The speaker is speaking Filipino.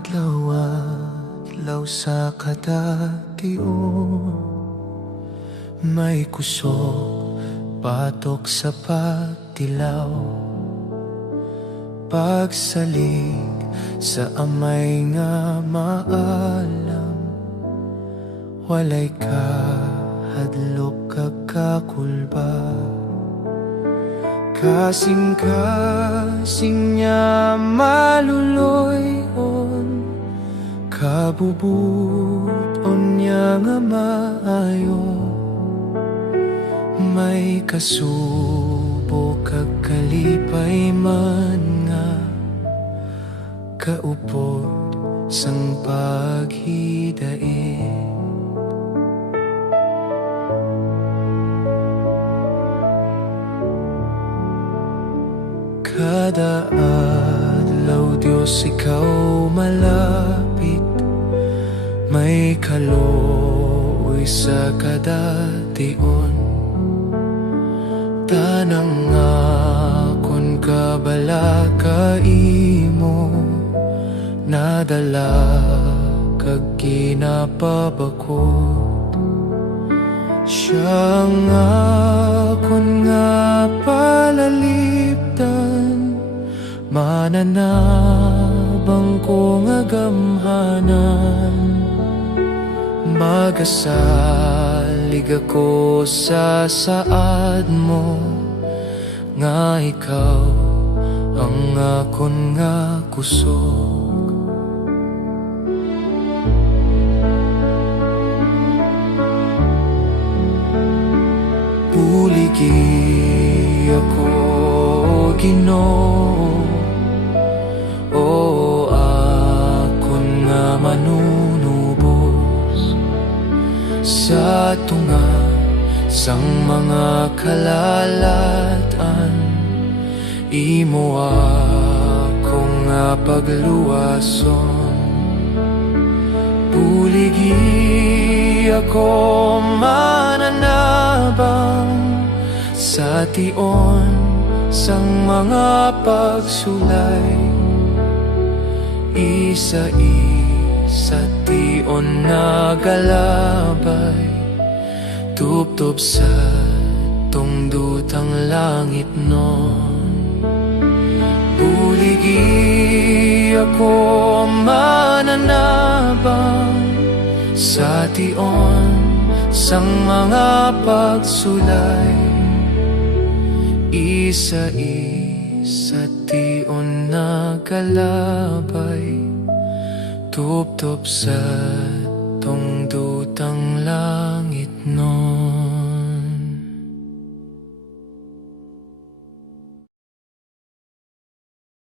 Adlaw-adlaw sa kadation, may kusog patok sa pagtilaw. Pagsalig sa amay nga maalam, walay kahadlok kakakulba. Kasing-kasing niya maluluyon, kabubuton niya nga maayo. May kasubo kakalipay man nga kaupod sang paghidain. Kada adlaw Diyos ikaw malapit, may kaluoy sa kadation. Tanang akon kabala kaimo, nadala kag kinapabakot. Siya nga akon nga palalipdan, mananabang ko nga gamhanan. Magasalig ako sa saad mo, nga ikaw ang akon nga kusog. Puligi ako, Ginoo, o akon nga manunubos sa tunga sang mga kalalatan. Imo ako nga pagluwason. Puligi ako mananabang sa tion sang mga pagsulay. Isa-isa tion na galabay, tuptop sa tungdutang langit non. Puligi ako mananabang sa tion sang mga pagsulay. Isa-isa tion na galabay, tuptop sa